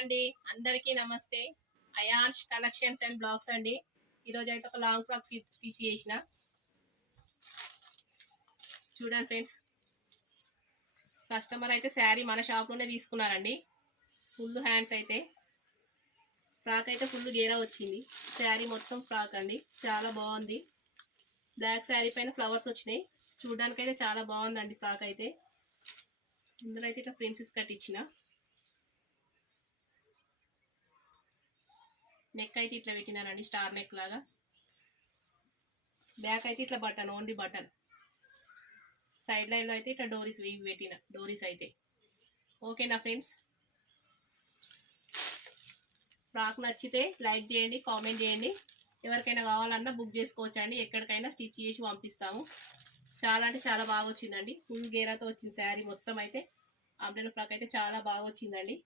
అండి, అందరికీ నమస్తే. అయాన్ష్ కలెక్షన్స్ అండ్ బ్లాగ్స్ అండి. ఈరోజు అయితే ఒక లాంగ్ ఫ్రాక్ స్టిచ్ చేసిన చూడండి ఫ్రెండ్స్. కస్టమర్ అయితే శారీ మన షాప్లోనే తీసుకున్నారండి. ఫుల్ హ్యాండ్స్ అయితే ఫ్రాక్ అయితే ఫుల్ గేరా వచ్చింది. శారీ మొత్తం ఫ్రాక్ అండి, చాలా బాగుంది. బ్లాక్ శారీ పైన ఫ్లవర్స్ వచ్చినాయి. చూడడానికైతే చాలా బాగుందండి ఫ్రాక్ అయితే. ఇందులో అయితే ఇట్లా ప్రిన్సెస్ కట్ ఇచ్చిన. నెక్ అయితే ఇట్లా పెట్టినానండి, స్టార్ నెక్ లాగా. బ్యాక్ అయితే ఇట్లా బటన్, ఓన్లీ బటన్. సైడ్ లైన్లో అయితే ఇట్లా డోరీస్ వేవి పెట్టిన, డోరీస్ అయితే. ఓకేనా ఫ్రెండ్స్, ఫ్రాక్ నచ్చితే లైక్ చేయండి, కామెంట్ చేయండి. ఎవరికైనా కావాలన్నా బుక్ చేసుకోవచ్చండి. ఎక్కడికైనా స్టిచ్ చేసి పంపిస్తాము. చాలా అంటే చాలా బాగా వచ్చిందండి. ఫుల్ గేరాతో వచ్చింది శారీ మొత్తం అయితే. అంబ్రెల్లా ఫ్రాక్ అయితే చాలా బాగా వచ్చిందండి.